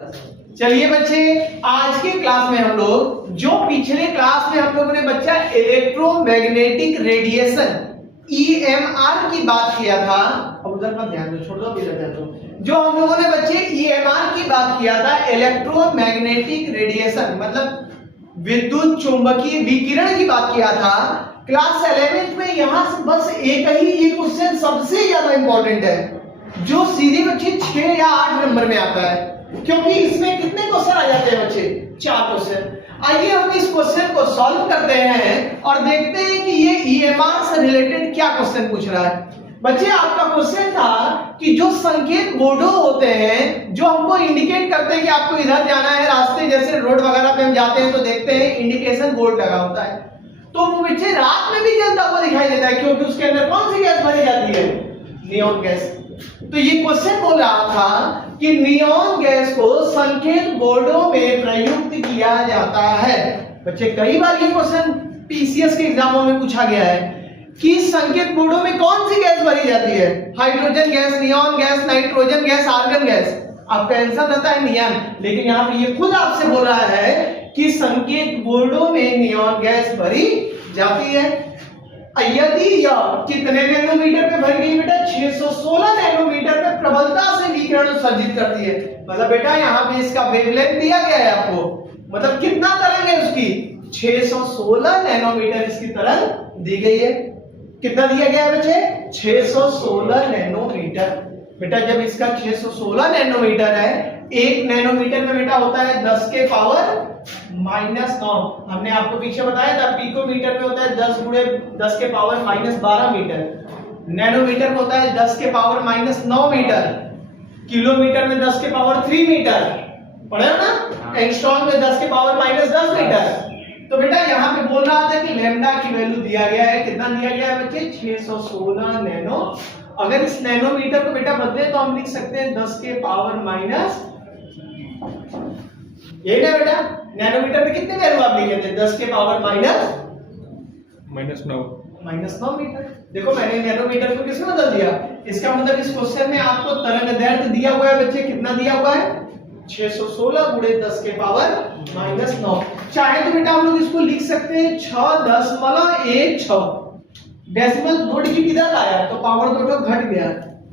चलिए बच्चे, आज के क्लास में हम लोग जो पिछले क्लास में हम लोगों ने बच्चा इलेक्ट्रोमैग्नेटिक रेडिएशन EMR की बात किया था। अब उधर मत ध्यान दो, छोड़ दो, इधर ध्यान दो। जो हम लोगों ने बच्चे EMR की बात किया था, इलेक्ट्रोमैग्नेटिक रेडिएशन मतलब विद्युत चुंबकीय विकिरण की बात किया था क्लास 11th में। यहां से बस एक ही ये क्वेश्चन सबसे ज्यादा इंपॉर्टेंट है, जो सीधे बच्चे 6 या 8 नंबर में आता है, क्योंकि इसमें कितने क्वेश्चन आ जाते हैं बच्चे? 4 क्वेश्चन। आइए हम इस क्वेश्चन को सॉल्व करते हैं और देखते हैं कि ये EMR से रिलेटेड क्या क्वेश्चन पूछ रहा है। बच्चे, आपका क्वेश्चन था कि जो संकेत बोर्डो होते हैं जो हमको इंडिकेट करते हैं कि आपको इधर जाना है, रास्ते जैसे रोड वगैरह पे हम जाते हैं तो देखते हैं इंडिकेशन बोर्ड लगा होता है, तो वो बच्चे रात में भी जलता हुआ दिखाई देता है, क्योंकि उसके अंदर कौन सी गैस भरी जाती है? Neon gas. तो ये क्वेश्चन बोल रहा था कि नियॉन गैस को संकेत बोर्डों में प्रयुक्त किया जाता है। बच्चे, कई बार ये क्वेश्चन पीसीएस के एग्जामों में पूछा गया है कि संकेत बोर्डों में कौन सी गैस भरी जाती है? Hydrogen gas, neon gas, nitrogen gas, argon gas. आपका आंसर रहता है नियॉन, लेकिन यहाँ पे ये खुद आपसे बोल रहा है कि संकेत बोर्डों में नियॉन गैस भरी जाती है। यदि यह कितने नैनोमीटर पे भरी गई बेटा? 616 नैनोमीटर पे प्रबलता से विकिरण उत्सर्जित करती है। मतलब बेटा यहाँ पे इसका वेवलेंथ दिया गया है आपको, मतलब कितना तरंग है उसकी? 616 नैनोमीटर इसकी तरंग दी गई है। कितना दिया गया है बच्चे? 616 नैनोमीटर। बेटा जब इसका 616 नैनोमीटर है, 1 नैनोमीटर में बेटा होता है 10 के पावर -9। हमने आपको पीछे बताया था पिकोमीटर में होता है 10 गुणे 10 के पावर -12 मीटर, नैनोमीटर में होता है 10 के पावर -9 मीटर, किलोमीटर में 10 के पावर 3 मीटर, पढ़े हो ना? एंगस्ट्रॉम में 10 के पावर -10 मीटर। तो बेटा यहाँ पे बोल रहा था कि लैम्डा की वैल्यू दिया गया है, कितना दिया गया है बच्चे? 616 नैनो। अगर इस नैनोमीटर को बेटा बदले तो हम लिख सकते हैं 10 के पावर माइनस, यही ना बेटा? नैनोमीटर में कितने वैल्यू आप लिखे थे? 10 के पावर -9 मीटर। देखो मैंने नैनोमीटर को किसमें बदल दिया? इसका मतलब इस क्वेश्चन में आपको तरंग दैर्घ्य दिया हुआ है बच्चे, कितना दिया हुआ है? 616 गुणे 10 के पावर -9। चाहे तो बेटा हम लोग इसको लिख सकते हैं 6.16। डेसिमल 2 डिजिट इधर आया तो पावर 2 घट गया,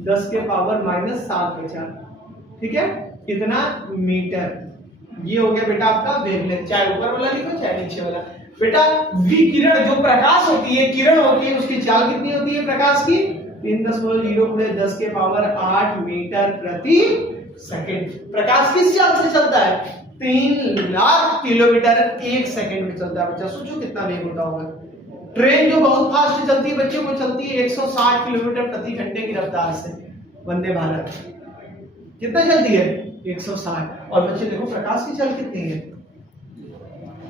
10 के पावर -7 बचा। ठीक है, कितना मीटर? ये हो गया बेटा आपका वेवलेंथ। चाहे ऊपर वाला लिखो चाहे नीचे वाला। बेटा विकिरण जो प्रकाश होती है, किरण होती है, उसकी चाल कितनी होती है प्रकाश की? 3.0 गुणे 10 के पावर 8 मीटर प्रति सेकंड। प्रकाश किस चाल से चलता है? 3 लाख किलोमीटर 1 सेकंड में चलता है। बच्चा सोचो कितना वेग होता होगा। ट्रेन जो बहुत फास्ट चलती है बच्चों, वो चलती है 160 किलोमीटर प्रति घंटे की रफ्तार से। वंदे भारत कितना चलती है? 160। और बच्चे देखो प्रकाश की चाल कितनी है?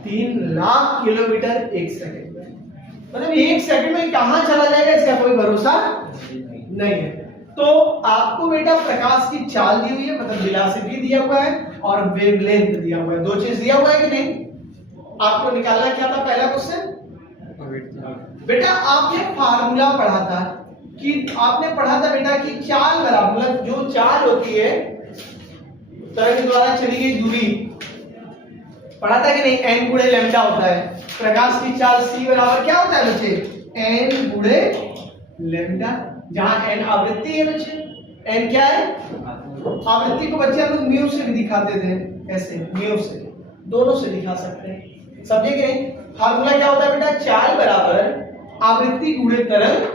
3 लाख किलोमीटर 1 सेकंड में। मतलब 1 सेकंड में कहां चला जाएगा इसका कोई भरोसा नहीं है। तो आपको बेटा प्रकाश की चाल दी हुई है, मतलब वेलोसिटी दिया हुआ है और वेवलेंथ दिया हुआ है। 2 चीज दिया हुआ है कि नहीं? आपको निकालना क्या था पहला क्वेश्चन? बेटा आपने फार्मूला पढ़ा था कि आपने पढ़ा था बेटा कि चाल बराबर, मतलब जो चाल होती है तरंग द्वारा चली गई दूरी, पढ़ा था कि नहीं? n गुणे लैम्डा होता है। प्रकाश की चाल c बराबर क्या होता है बच्चे? n गुणे लैम्डा, जहां n आवृत्ति है बच्चे। n क्या है? आवृत्ति को बच्चे हम लोग म्यू से भी दिखाते थे, ऐसे म्यू से, दोनों से दिखा सकते हैं। समझे कि नहीं? फार्मूला क्या होता है बेटा? चाल बराबर आवृत्ति गुणे तरंग।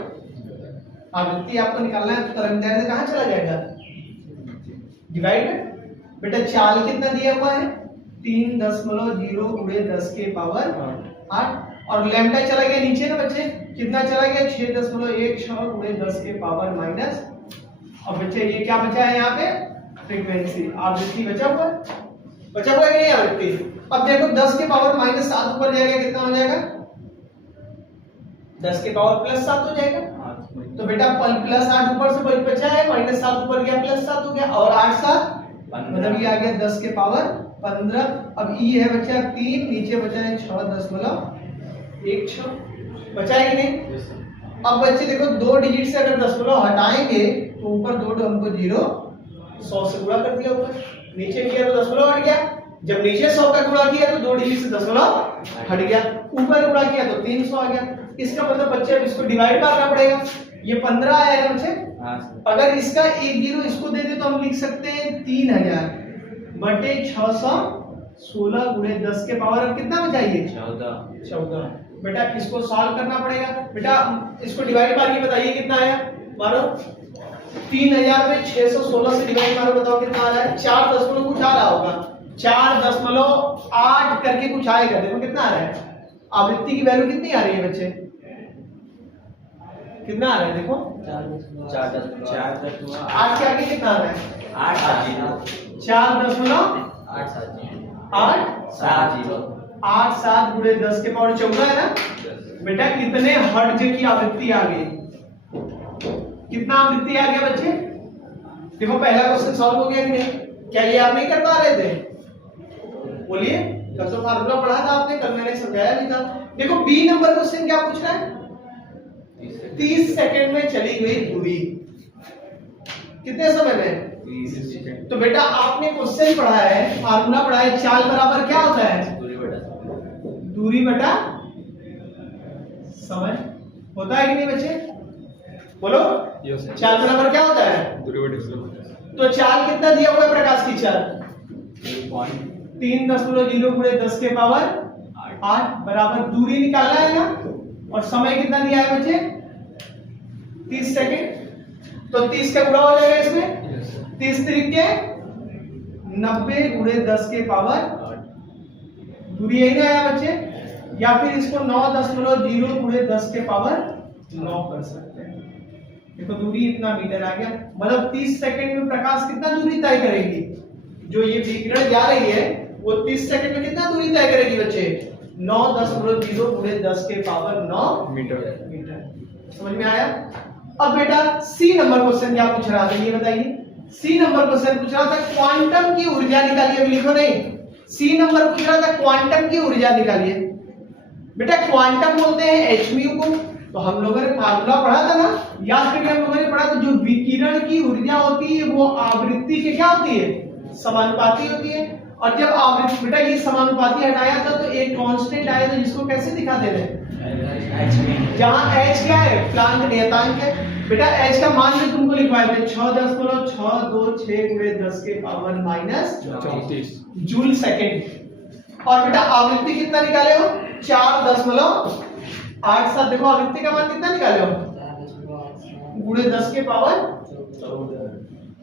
आवृत्ति आपको निकालना है तो तरंग दैर्घ्य कहां चला जाएगा? डिवाइड में। बेटा चाल कितना दिया हुआ है? 3.0 गुणे 10 के पावर 8, और लैम्डा चला गया नीचे ना बच्चे, कितना चला गया? 6.16 गुणे 10 के पावर माइनस। और बच्चे ये क्या बचा है यहाँ पे? फ्रीक्वेंसी, आवृत्ति बचा हुआ है। बचा हुआ है कि नहीं आवृत्ति? अब देखो 10 के पावर -7 ऊपर जाएगा, कितना हो जाएगा? 10 के पावर +7 हो जाएगा। तो बेटा +8 ऊपर से बचा है, -7 ऊपर गया, +7 हो गया, और 8 7 मतलब ये आ गया 10 के पावर 15। अब ई है बच्चा 3, नीचे बचा है 6.16 बचा है कि नहीं? अब बच्चे देखो 2 डिजिट से अगर 10 हटाएंगे तो ऊपर 2 हमको 0 100 से गुणा कर दिया ऊपर, नीचे किया तो दशमलव हट गया, जब नीचे 100 का गुणा किया तो 2 डिजिट से दशमलव हट गया, ऊपर गुणा किया तो 300 आ गया। इसका मतलब बच्चे अब इसको डिवाइड करना पड़ेगा। ये 15 आया है बच्चे, अगर इसका एक जीरो इसको दे दे तो हम लिख सकते हैं 3000 बटे 616 गुणे 10 के पावर अब कितना बचा ये 14। बेटा इसको सॉल्व करना पड़ेगा। बेटा इसको डिवाइड मारिए, बताइए कितना आया। मारो 3000 में 616 से डिवाइड मारो, बताओ कितना आ रहा है। 4 दशमलव कुछ आ रहा होगा, 4.8 करके कुछ आएगा। देखो कितना आ रहा है, आवृत्ति की वैल्यू कितनी आ रही है बच्चे, कितना आ रहा है देखो 8 के आगे कितना आ रहा है 4.87 गुणे 10 के पावर 14 है ना। बेटा कितने हर्ट्ज की आवृत्ति आ गई, कितना आवृत्ति आ गया बच्चे। देखो पहला क्वेश्चन सॉल्व हो गया कि नहीं, क्या ये आप नहीं कर पा रहे थे, बोलिए। कल तो फार्मूला पढ़ा था आपने, कल मैंने समझाया भी था। देखो बी नंबर क्वेश्चन क्या पूछ रहा है, 30 सेकंड में चली गई दूरी, कितने समय में 30 सेकंड। तो बेटा आपने क्वेश्चन पढ़ा है, फार्मूला पढ़ा है, चाल बराबर क्या होता है दूरी बटा समय, होता है कि नहीं बच्चे, बोलो। चाल बराबर क्या होता है दूरी बटा समय। तो चाल कितना दिया हुआ है प्रकाश की चाल 3.0 गुणे 10 के पावर 8 बराबर दूरी निकालना है ना, और समय कितना दिया है बच्चे 30 सेकंड। तो 30 का गुणा हो जाएगा इसमें, 30 तरीके 90 गुणे 10 के पावर दूरी यही ना आया बच्चे, या फिर इसको 9.0 गुणे 10 के पावर 9 कर सकते हैं। देखो दूरी इतना मीटर आ गया, मतलब 30 सेकंड में प्रकाश कितना दूरी तय करेगी, जो ये विकिरण जा रही है वो 30 सेकंड में कितना दूरी तय करेगी बच्चे 9.0 गुणे 10 के पावर 9 मीटर। समझ में आया। अब बेटा सी नंबर क्वेश्चन क्या पूछ रहा था ये बताइए। सी नंबर क्वेश्चन पूछ रहा था क्वांटम की ऊर्जा निकालिए, अभी लिखो नहीं। सी नंबर पूछ रहा था क्वांटम की ऊर्जा निकालिए। बेटा क्वांटम बोलते हैं एचम्यू को, तो हम लोगों ने फार्मूला पढ़ा था ना, याद करके हम लोगों ने पढ़ा था जो विकिरण की ऊर्जा होती है वो आवृत्ति के क्या होती है समानुपाती होती है। और जब आवृत्ति बेटा ये समानुपाती हटाया था तो एक कांस्टेंट आया था जिसको कैसे दिखाते थे, जहां h क्या है प्लांक नियतांक है। बेटा h का मान जो तुमको लिखवाए थे 6.626 गुणे 10 के पावर -34 जूल सेकंड। और बेटा आवृत्ति कितना निकाले हो 4.87। देखो आवृत्ति का मान कितना निकाले हो गुणे 10 के पावर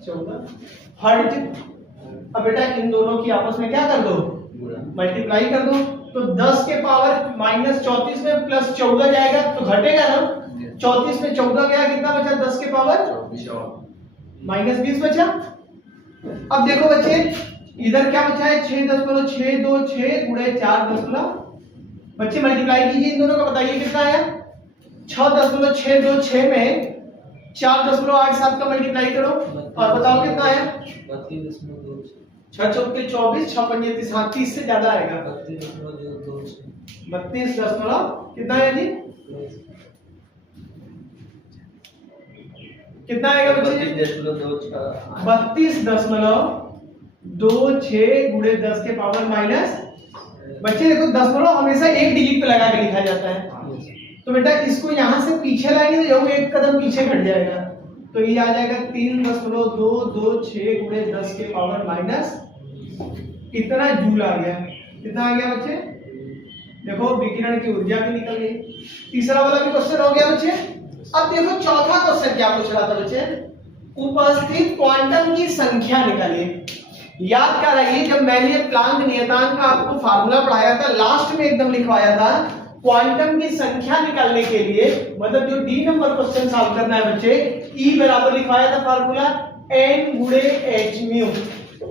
14 हर्ट्ज। अब बेटा इन दोनों की आपस में क्या कर दो मल्टीप्लाई कर दो, तो 10 के पावर -34 में +14 जाएगा तो घटेगा ना, 34 में 14 गया कितना बचा 10 के पावर -20 बचा। अब देखो बच्चे इधर क्या बचा है 6.626 गुणे 4 बच्चे मल्टीप्लाई कीजिए इन दोनों का, बताइए कितना आया 6.626 में 4.87 का मल्टीप्लाई करो और बताओ कितना आया 6 चौके 24 6 पंजे 30 से ज्यादा आएगा 32 दशमलव कितना है जी कितना आएगा बच्चे 32.26 गुणे 10 के पावर माइनस। बच्चे देखो दशमलव हमेशा एक डिजिट पे लगा के लिखा जाता है, तो बेटा इसको यहां से पीछे लाएंगे तो एक कदम पीछे घट जाएगा, तो ये आ जाएगा 3.226 गुणे 10 के पावर माइनस इतना जूल आ गया। कितना आ गया बच्चे देखो विकिरण की ऊर्जा भी निकल गई। तीसरा वाला भी क्वेश्चन हो गया बच्चे। अब देखो चौथा क्वेश्चन क्या पूछ रहा था बच्चे, उपस्थित क्वांटम की संख्या निकालिए। याद कर रहिए जब मैंने प्लांक नियतांक का आपको फार्मूला पढ़ाया था लास्ट में एकदम लिखवाया था क्वांटम की संख्या निकालने के लिए, मतलब जो डी नंबर क्वेश्चन सॉल्व करना है बच्चे E बराबर लिखवाया था फार्मूला n गुणे h mu,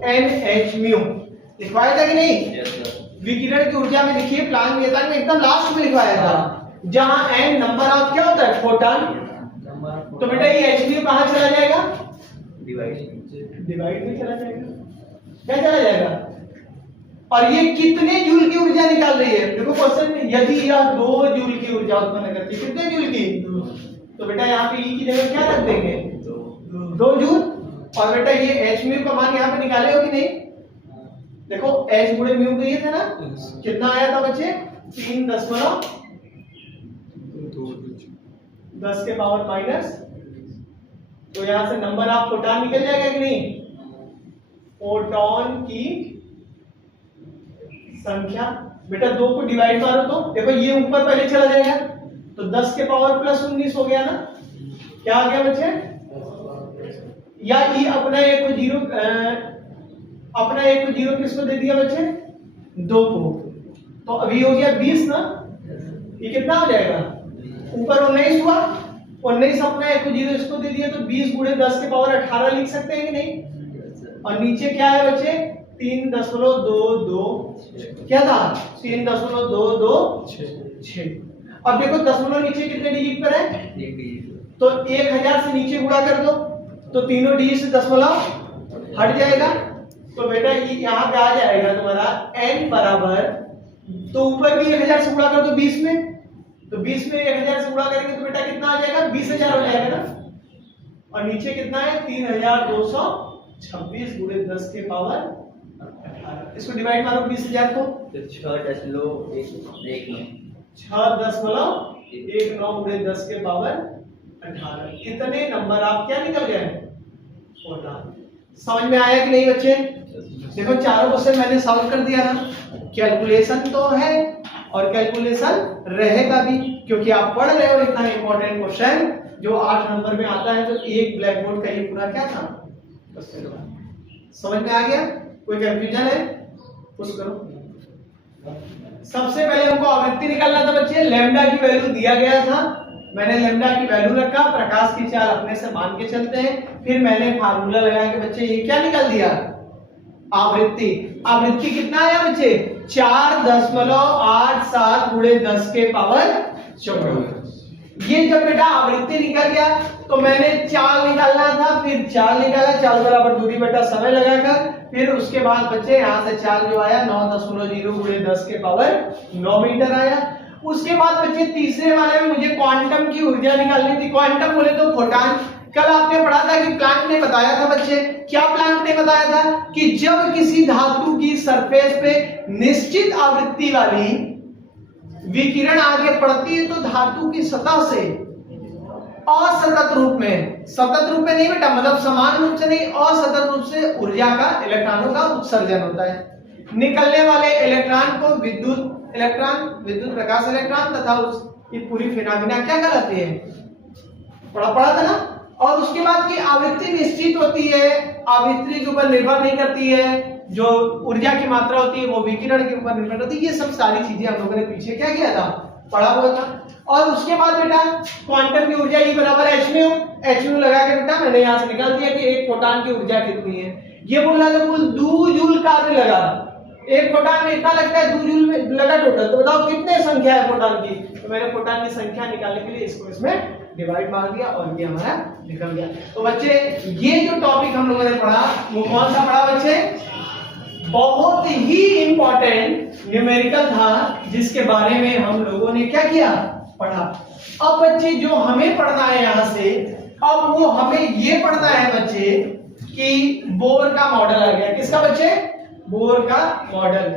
n h mu लिखवाया था कि नहीं। विकिरण की ऊर्जा में लिखिए प्लांक नियतांक में एकदम लास्ट में लिखवाया था, जहां n नंबर ऑफ क्या होता है फोटॉन, तो बेटा ये h म्यू कहां चला जाएगा डिवाइड में चला जाएगा, क्या चला जाएगा। और ये कितने जूल की ऊर्जा निकाल रही है देखो क्वेश्चन में, यदि यह 2 जूल की ऊर्जा उत्पन्न करती है, कितने जूल की, तो बेटा यहाँ पे E की जगह क्या रख देंगे 2 जूल। और बेटा ये h म्यू का मान यहाँ पे निकाले हो कि नहीं, देखो h गुणे म्यू तो ये था ना, कितना आया था बच्चे 3.10 के पावर माइनस, तो यहां से नंबर ऑफ फोटॉन निकल जाएगा कि नहीं, फोटॉन की संख्या। बेटा 2 को डिवाइड मारो तो देखो ये ऊपर पहले चला जाएगा, तो 10 के पावर प्लस 19 हो गया ना, क्या आ गया बच्चे, या ये अपना एक को जीरो, अपना एक को जीरो किसको दे दिया बच्चे, 2 को, तो अभी हो गया 20 ना, ये कितना हो जाएगा, ऊपर 19 हुआ, 19 अपना एक को जीरो इसको दे दिया, तो 20 गुणे 10 के पावर 18 लिख सकते हैं कि नहीं, और नीचे क्या है बच्चे 3.22, क्या था 3.226। अब देखो दशमलव नीचे कितने डिजिट पर है, तो 1000 से नीचे गुणा कर दो, तो तीनों डिजिट से दशमलव हट जाएगा, तो बेटा ये यहाँ पे आ जाएगा तुम्हारा n बराबर, तो ऊपर भी 1000 से गुणा कर दो 20 में, तो 20 में 1000 से गुणा करेंगे तो बेटा कितना आ जाएगा 20000 हो जाएगा ना, और नीचे कितना है 3226 गुणे 10 के पावर 18, इसको डिवाइड मारो 20000 को, 6.19 गुणे 10 के पावर 18, इतने नंबर आप क्या निकल गए, फोटॉन। समझ में आया कि नहीं बच्चे, देखो चारों क्वेश्चन मैंने सॉल्व कर दिया ना, कैलकुलेशन तो है और कैलकुलेशन रहेगा भी, क्योंकि आप पढ़ रहे हो इतना इंपॉर्टेंट क्वेश्चन जो 8 नंबर में आता है, तो एक ब्लैक बोर्ड का ये पूरा क्या था क्वेश्चन। समझ में आ गया, कोई कंफ्यूजन है कुछ करो। सबसे पहले हमको आवृत्ति निकालना था बच्चे, लैम्डा की वैल्यू दिया गया था, मैंने लैम्डा की वैल्यू रखा, प्रकाश की चाल अपने से मान के चलते हैं, फिर मैंने फार्मूला लगा के बच्चे ये क्या निकाल दिया, आवृत्ति। आवृत्ति कितना आया बच्चे 4.87 गुणे 10 के पावर 14। ये जब बेटा आवृत्ति निकल गया तो मैंने चाल निकालना था, फिर चाल निकाला, चाल बराबर दूरी बटा समय लगाकर, फिर उसके बाद बच्चे यहाँ से चाल जो आया 9.0 गुणे 10 के पावर 9 मीटर आया। उसके बाद बच्चे तीसरे वाले में मुझे क्वांटम की ऊर्जा निकालनी थी। क्वांटम बोले तो फोटॉन। कल आपने पढ़ा था कि प्लैंक ने बताया था बच्चे, क्या प्लैंक ने बताया था कि जब किसी धातु की सरफेस पे निश्चित आवृत्ति वाली विकिरण आगे पड़ती है तो धातु की सतह से असतत रूप में, सतत रूप में नहीं बेटा मतलब समान रूप से नहीं, असतत रूप से ऊर्जा का, इलेक्ट्रॉनों का उत्सर्जन होता है। निकलने वाले इलेक्ट्रॉन को विद्युत इलेक्ट्रॉन, विद्युत प्रकाश इलेक्ट्रॉन तथा उसकी पूरी फिनोमिना क्या कहलाती है, पढ़ा था ना। और उसके बाद की आवृत्ति निश्चित होती है, आवृत्ति के ऊपर निर्भर नहीं करती है, जो ऊर्जा की मात्रा होती है वो विकिरण के ऊपर निर्भर करती है। ये सब सारी चीजें हम लोगों ने पीछे क्या किया था, पढ़ा हुआ था। और उसके बाद बेटा क्वांटम की ऊर्जा E बराबर hν लगा के बेटा मैंने यहाँ से निकाल दिया कि एक फोटॉन की ऊर्जा कितनी है। ये बोला था कुल 2 जूल कार्य लगा, एक फोटॉन में इतना लगता है 2 जूल में लगा टोटल, तो बताओ कितने संख्या है फोटॉन की। तो मैंने फोटॉन की संख्या निकालने के लिए इसको इसमें डिवाइड मार दिया और ये हमारा निकल गया। तो बच्चे ये जो टॉपिक हम लोगों ने पढ़ा वो कौन सा पढ़ा बच्चे, बहुत ही इंपॉर्टेंट न्यूमेरिकल था, जिसके बारे में हम लोगों ने क्या किया, पढ़ा। अब बच्चे जो हमें पढ़ना है यहाँ से, अब वो हमें ये पढ़ना है बच्चे कि बोर का मॉडल आ गया। किसका बच्चे, बोर का मॉडल।